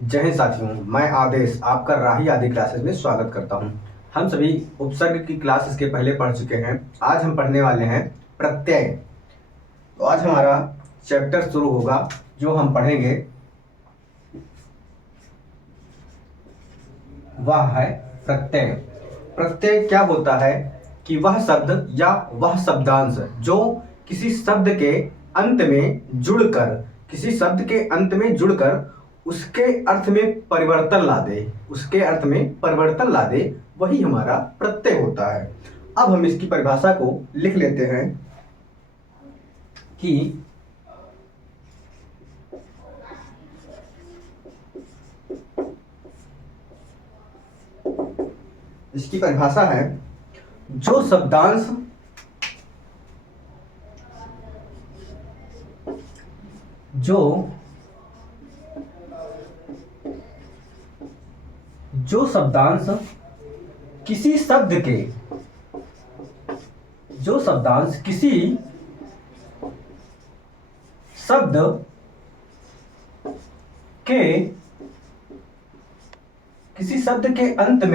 जय हिंद साथियों, मैं आदेश आपका राही आदि क्लासेस में स्वागत करता हूं। हम सभी उपसर्ग की क्लास इसके पहले पढ़ चुके हैं। आज हम पढ़ने वाले हैं प्रत्यय। तो आज हमारा चैप्टर शुरू होगा जो हम पढ़ेंगे वह है प्रत्यय। प्रत्यय क्या होता है कि वह शब्द या वह शब्दांश जो किसी शब्द के अंत में जुड़कर उसके अर्थ में परिवर्तन ला दे वही हमारा प्रत्यय होता है। अब हम इसकी परिभाषा को लिख लेते हैं कि इसकी परिभाषा है जो शब्दांश किसी शब्द के किसी शब्द के अंत में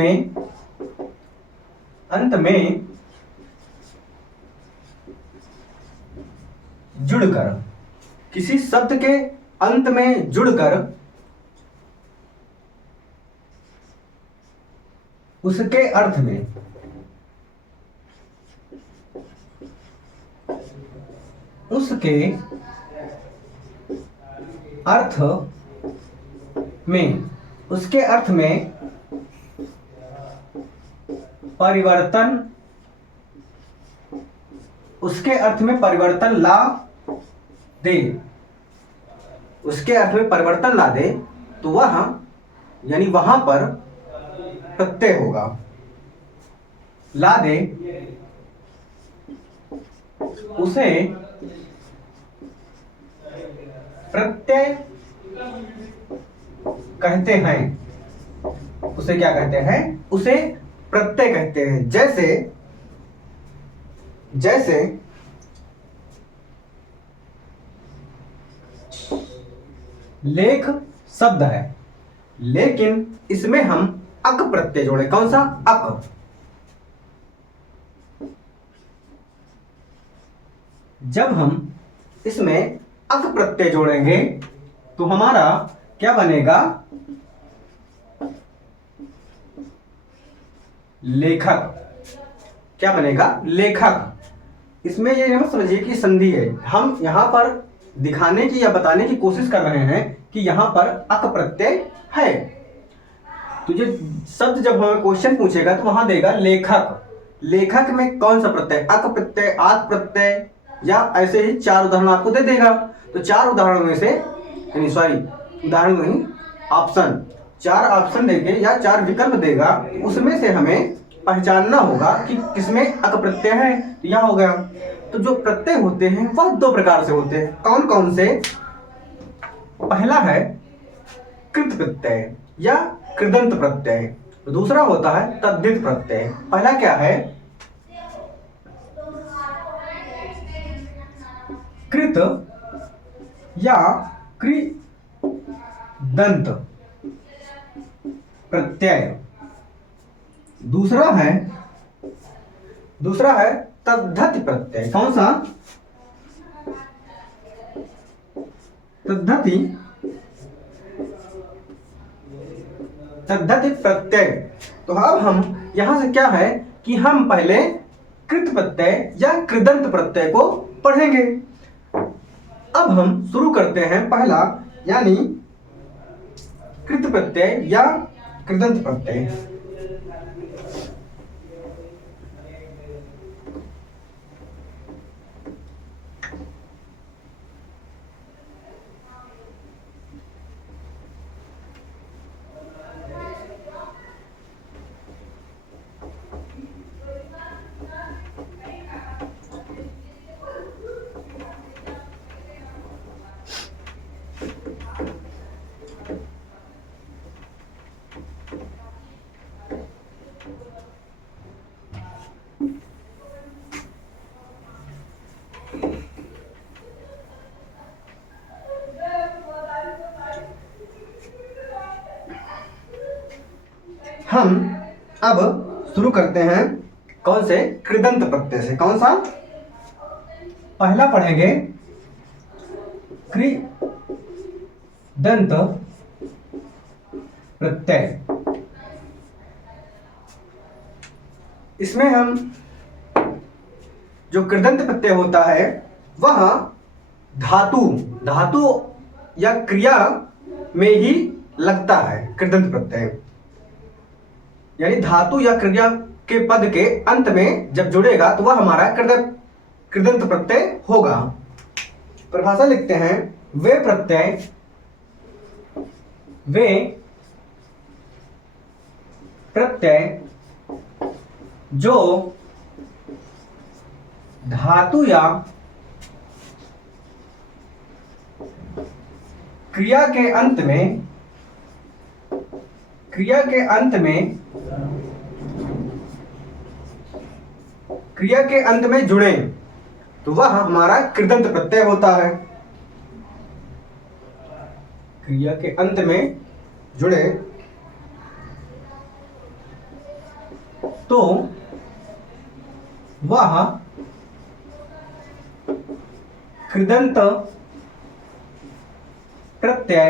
जुड़कर उसके अर्थ में परिवर्तन ला दे तो वह यानी वहां पर प्रत्यय होगा। ला दे उसे प्रत्यय कहते हैं। उसे क्या कहते हैं? उसे प्रत्यय कहते हैं। जैसे लेख शब्द है, लेकिन इसमें हम अक प्रत्यय जोड़े। कौन सा? अक। जब हम इसमें अक प्रत्यय जोड़ेंगे तो हमारा क्या बनेगा? लेखक। क्या बनेगा? लेखक। इसमें ये मत समझिए कि संधि है। हम यहां पर दिखाने की या बताने की कोशिश कर रहे हैं कि यहां पर अक प्रत्यय है। तो ये शब्द जब हमें क्वेश्चन पूछेगा तो वहां देगा लेखक। लेखक में कौन सा प्रत्यय? अक प्रत्यय, आत प्रत्यय, या ऐसे ही चार उदाहरण आपको दे देगा। तो चार उदाहरण में से उदाहरण नहीं, ऑप्शन, चार ऑप्शन देके या चार विकल्प देगा, उसमें से हमें पहचानना होगा कि किसमें अक प्रत्यय है। तो यहां हो गया। तो जो प्रत्यय होते हैं वह दो प्रकार से होते हैं। कौन कौन से? पहला है कृत प्रत्यय या कृदंत प्रत्यय, दूसरा होता है तद्धित प्रत्यय। पहला क्या है? कृत या कृदंत प्रत्यय। दूसरा है तद्धित प्रत्यय। कौन सा? तद्धित प्रत्यय। तो अब हम यहां से क्या है कि हम पहले कृत प्रत्यय या कृदंत प्रत्यय को पढ़ेंगे। अब हम शुरू करते हैं पहला, यानी कृत प्रत्यय या कृदंत प्रत्यय। हम अब शुरू करते हैं कौन से कृदंत प्रत्यय से। कौन सा? पहला पढ़ेंगे कृदंत प्रत्यय। इसमें हम जो कृदंत प्रत्यय होता है वह धातु या क्रिया में ही लगता है। कृदंत प्रत्यय यानी धातु या क्रिया के पद के अंत में जब जुड़ेगा तो वह हमारा कृदंत प्रत्यय होगा। परिभाषा लिखते हैं, वे प्रत्यय जो धातु या क्रिया के अंत में जुड़े तो वह हमारा कृदंत प्रत्यय होता है। क्रिया के अंत में जुड़े तो वह कृदंत प्रत्यय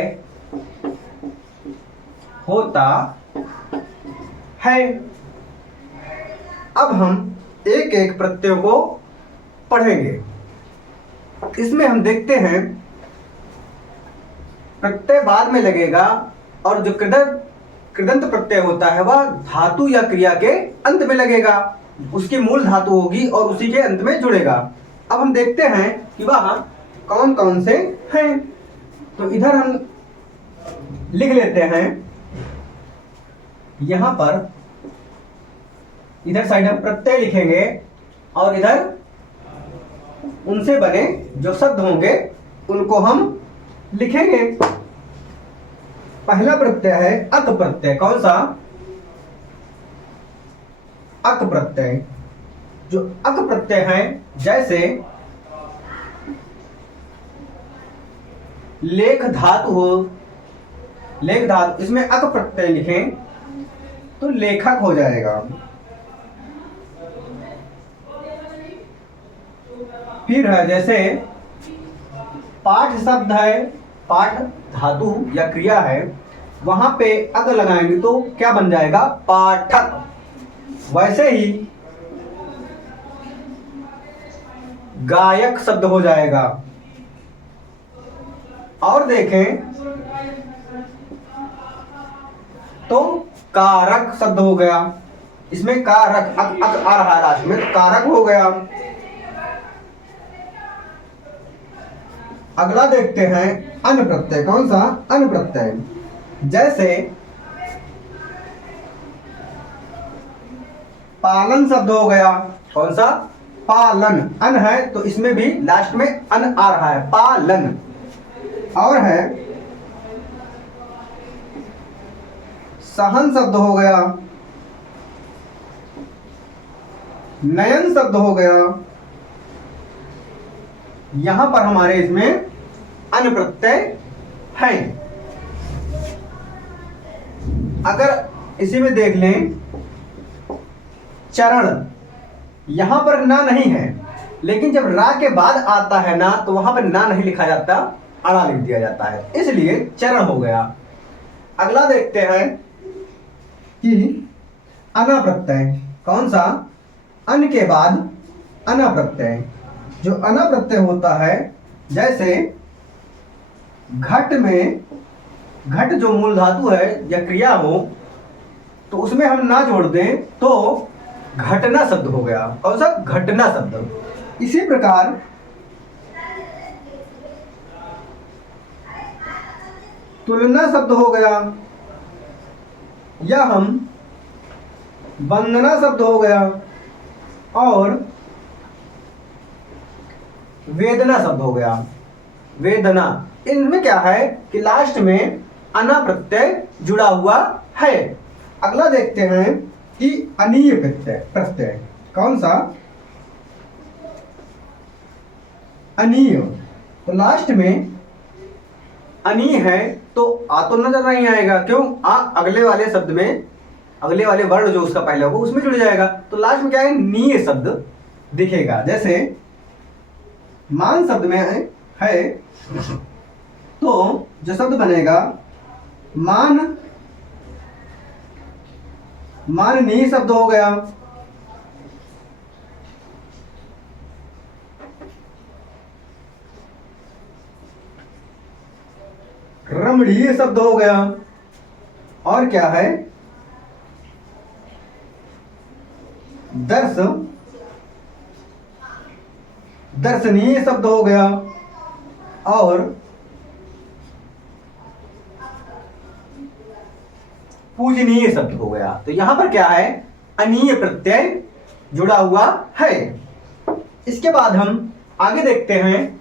होता है। अब हम एक एक प्रत्ययों को पढ़ेंगे। इसमें हम देखते हैं प्रत्यय बाद में लगेगा और जो कृदंत प्रत्यय होता है वह धातु या क्रिया के अंत में लगेगा। उसकी मूल धातु होगी और उसी के अंत में जुड़ेगा। अब हम देखते हैं कि वह कौन कौन से हैं। तो इधर हम लिख लेते हैं, यहां पर इधर साइड हम प्रत्यय लिखेंगे और इधर उनसे बने जो शब्द होंगे उनको हम लिखेंगे। पहला प्रत्यय है अक प्रत्यय। कौन सा? अक प्रत्यय। जो अक प्रत्यय है, जैसे लेख धातु हो, लेख धातु, इसमें अक प्रत्यय लिखें तो लेखक हो जाएगा। फिर है जैसे पाठ शब्द है, पाठ धातु या क्रिया है, वहां पे अक लगाएंगे तो क्या बन जाएगा? पाठक। वैसे ही गायक शब्द हो जाएगा। और देखें तो कारक शब्द हो गया। इसमें कारक अक आ रहा है लास्ट में तो कारक हो गया। अगला देखते हैं अन प्रत्यय। कौन सा? अन प्रत्यय। जैसे पालन शब्द हो गया। कौन सा? पालन। अन है तो इसमें भी लास्ट में अन आ रहा है, पालन। और है सहन शब्द हो गया, नयन शब्द हो गया। यहां पर हमारे इसमें अन प्रत्यय है। अगर इसी में देख लें चरण, यहां पर ना नहीं है, लेकिन जब रा के बाद आता है ना तो वहां पर ना नहीं लिखा जाता, अड़ा लिख दिया जाता है, इसलिए चरण हो गया। अगला देखते हैं कि अना प्रत्यय। कौन सा? अन के बाद अना प्रत्यय। जो अना प्रत्यय होता है, जैसे घट में, घट जो मूल धातु है या क्रिया हो तो उसमें हम ना जोड़ दें तो घटना शब्द हो गया। कौन सा? घटना शब्द। इसी प्रकार तुलना शब्द हो गया, या हम वंदना शब्द हो गया, और वेदना शब्द हो गया। वेदना, इनमें क्या है कि लास्ट में अना प्रत्यय जुड़ा हुआ है। अगला देखते हैं कि अनीय प्रत्यय। कौन सा? अनीय। तो लास्ट में अनी है तो आ तो नजर नहीं आएगा। क्यों? आ अगले वाले शब्द में अगले वाले वर्ण जो उसका पहले होगा उसमें जुड़ जाएगा। तो लास्ट में क्या है, नीय शब्द दिखेगा। जैसे मान शब्द में है तो जो शब्द बनेगा मान, माननीय शब्द हो गया। रमणीय शब्द हो गया। और क्या है, दर्शनीय शब्द हो गया। और पूजनीय शब्द हो गया। तो यहां पर क्या है, अनीय प्रत्यय जुड़ा हुआ है। इसके बाद हम आगे देखते हैं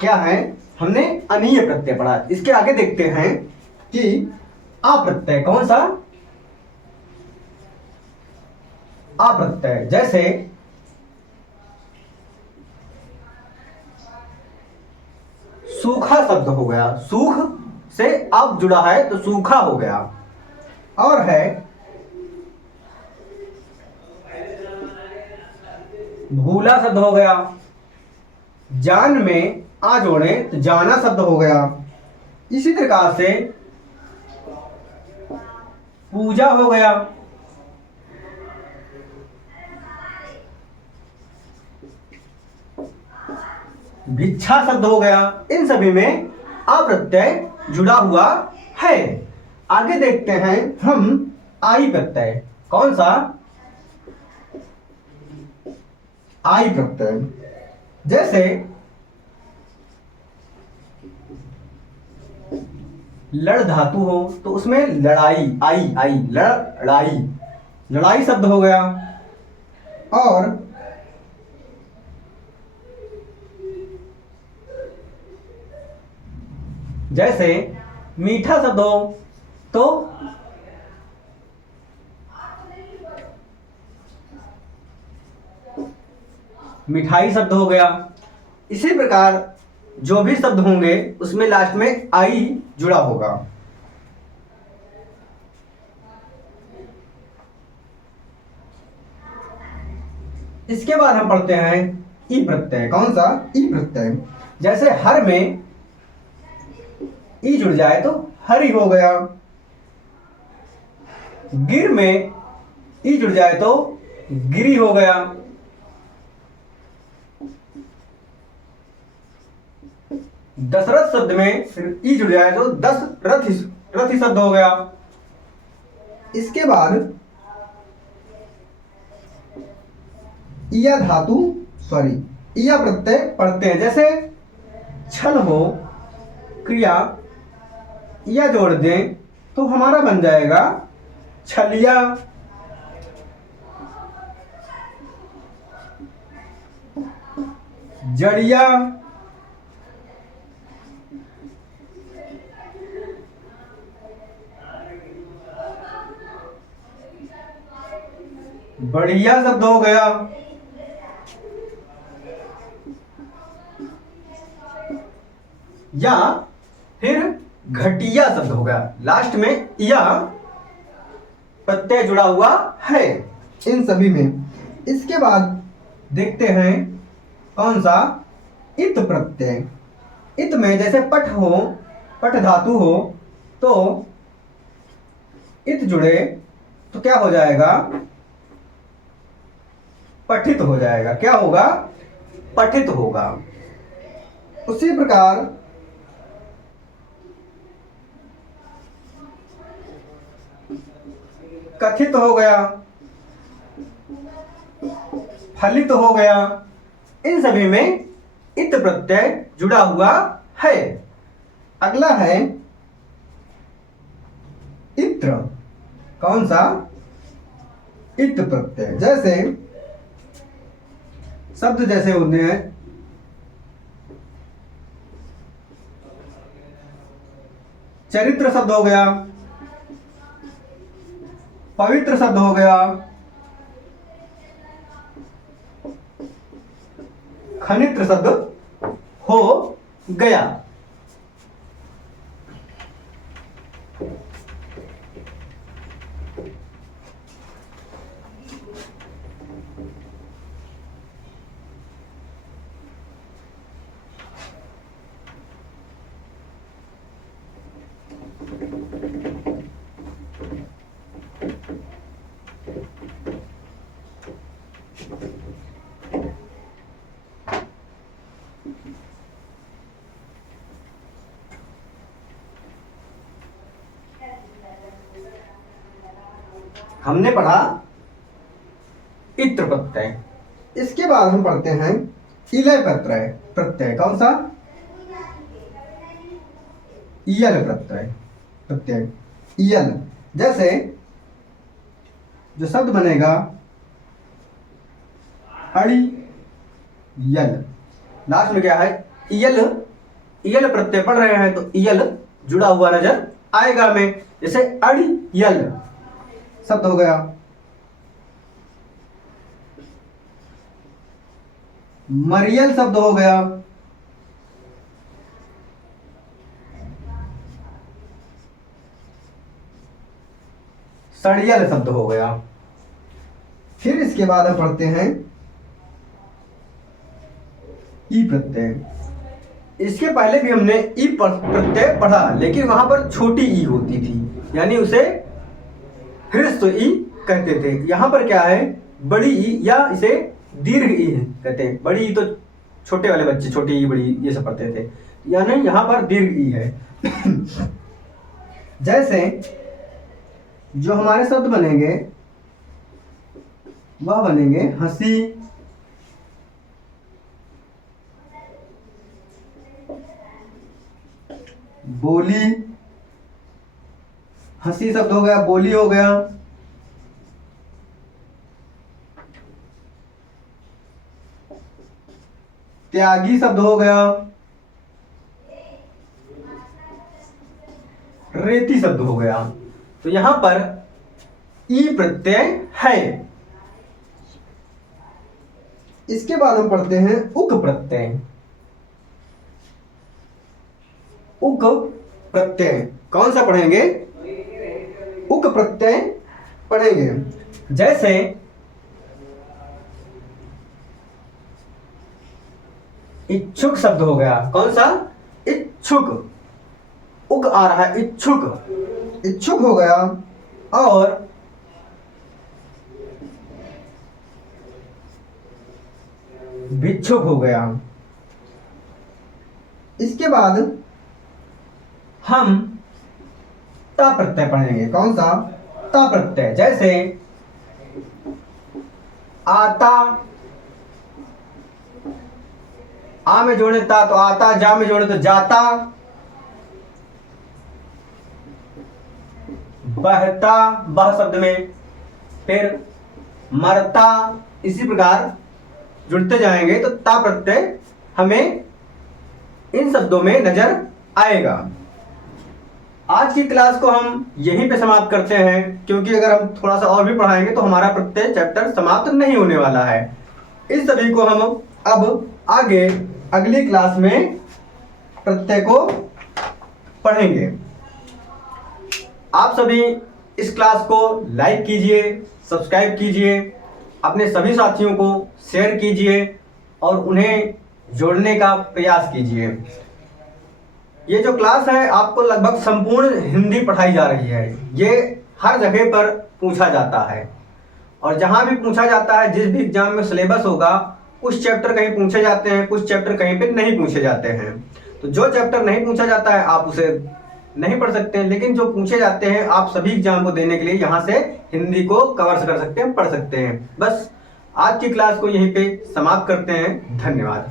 क्या है, हमने अनीय प्रत्यय पढ़ा। इसके आगे देखते हैं कि अप्रत्यय। कौन सा, अप्रत्यय। जैसे सूखा शब्द हो गया, सूख से अब जुड़ा है तो सूखा हो गया। और है भूला शब्द हो गया। जान में आ जोड़े तो जाना शब्द हो गया। इसी प्रकार से पूजा हो गया। भिक्षा शब्द हो गया। इन सभी में अप्रत्यय जुड़ा हुआ है। आगे देखते हैं हम आई प्रत्यय। कौन सा, आई प्रत्यय। जैसे लड़ धातु हो तो उसमें लड़ाई, आई आई लड़ाई, लड़ाई शब्द हो गया। और जैसे मीठा शब्द हो तो मिठाई शब्द हो गया। इसी प्रकार जो भी शब्द होंगे उसमें लास्ट में आई जुड़ा होगा। इसके बाद हम पढ़ते हैं ई प्रत्यय। कौन सा, ई प्रत्यय। जैसे हर में ई जुड़ जाए तो हरि हो गया। गिर में ई जुड़ जाए तो गिरी हो गया। दशरथ शब्द में फिर ई जुड़ जाए तो दशरथी रथी शब्द हो गया। इसके बाद इया धातु इया प्रत्यय पढ़ते हैं। जैसे छल हो क्रिया इया जोड़ दें तो हमारा बन जाएगा छलिया। जड़िया, बढ़िया शब्द हो गया। या फिर घटिया शब्द हो गया। लास्ट में या प्रत्यय जुड़ा हुआ है इन सभी में। इसके बाद देखते हैं कौन सा, इत प्रत्यय। इत में जैसे पठ हो, पठ धातु हो तो इत जुड़े तो क्या हो जाएगा, पठित हो जाएगा। क्या होगा, पठित होगा। उसी प्रकार कथित हो गया। फलित हो गया, इन सभी में इत प्रत्यय जुड़ा हुआ है। अगला है इत्र। कौन सा? इत प्रत्यय। जैसे शब्द जैसे होते हैं चरित्र शब्द हो गया, पवित्र शब्द हो गया, खनित्र शब्द हो गया। हमने पढ़ा इत्र प्रत्यय। इसके बाद हम पढ़ते हैं इलय प्रत्यय। प्रत्यय कौन सा? इयल प्रत्यय। प्रत्यय इयल। जैसे जो शब्द बनेगा अड़ी यल, लास्ट में क्या है? इयल। इयल प्रत्यय पढ़ रहे हैं तो इयल जुड़ा हुआ नजर आएगा हमें। जैसे अड़ी यल शब्द हो गया। मरियल शब्द हो गया। सड़ियल शब्द हो गया। फिर इसके बाद हम पढ़ते हैं ई प्रत्यय। इसके पहले भी हमने ई प्रत्यय पढ़ा, लेकिन वहां पर छोटी ई होती थी, यानी उसे ह्रस्व ई कहते थे। यहां पर क्या है? बड़ी ई, या इसे दीर्घ ई कहते हैं। बड़ी ई तो छोटे वाले बच्चे छोटी ई बड़ी ये सब पढ़ते थे, यानी यहां पर दीर्घ ई है। जैसे जो हमारे शब्द बनेंगे वह बनेंगे हंसी, बोली। हंसी शब्द हो गया, बोली हो गया, त्यागी शब्द हो गया, रेती शब्द हो गया। तो यहां पर ई प्रत्यय है। इसके बाद हम पढ़ते हैं उक प्रत्यय। उक प्रत्यय कौन सा पढ़ेंगे? उक प्रत्यय पढ़ेंगे। जैसे इच्छुक शब्द हो गया। कौन सा? इच्छुक। उक आ रहा है, इच्छुक। इच्छुक हो गया। और भिक्षुक हो गया। इसके बाद हम ता प्रत्यय पढ़ेंगे। कौन सा? ता प्रत्यय। जैसे आता, आ में जोड़े ता तो आता, जा में जोड़े तो जाता। बहता, बह शब्द में, फिर मरता, इसी प्रकार जुड़ते जाएंगे तो ता प्रत्यय हमें इन शब्दों में नजर आएगा। आज की क्लास को हम यहीं पे समाप्त करते हैं, क्योंकि अगर हम थोड़ा सा और भी पढ़ाएंगे तो हमारा प्रत्यय चैप्टर समाप्त नहीं होने वाला है। इस सभी को हम अब आगे अगली क्लास में प्रत्यय को पढ़ेंगे। आप सभी इस क्लास को लाइक कीजिए, सब्सक्राइब कीजिए, अपने सभी साथियों को शेयर कीजिए और उन्हें जोड़ने का प्रयास कीजिए। ये जो क्लास है आपको लगभग संपूर्ण हिंदी पढ़ाई जा रही है। ये हर जगह पर पूछा जाता है, और जहां भी पूछा जाता है, जिस भी एग्जाम में सिलेबस होगा, कुछ चैप्टर कहीं पूछे जाते हैं, कुछ चैप्टर कहीं पे नहीं पूछे जाते हैं। तो जो चैप्टर नहीं पूछा जाता है आप उसे नहीं पढ़ सकते हैं, लेकिन जो पूछे जाते हैं आप सभी एग्जाम को देने के लिए यहाँ से हिंदी को कवर कर सकते हैं, पढ़ सकते हैं। बस आज की क्लास को यहीं पे समाप्त करते हैं। धन्यवाद।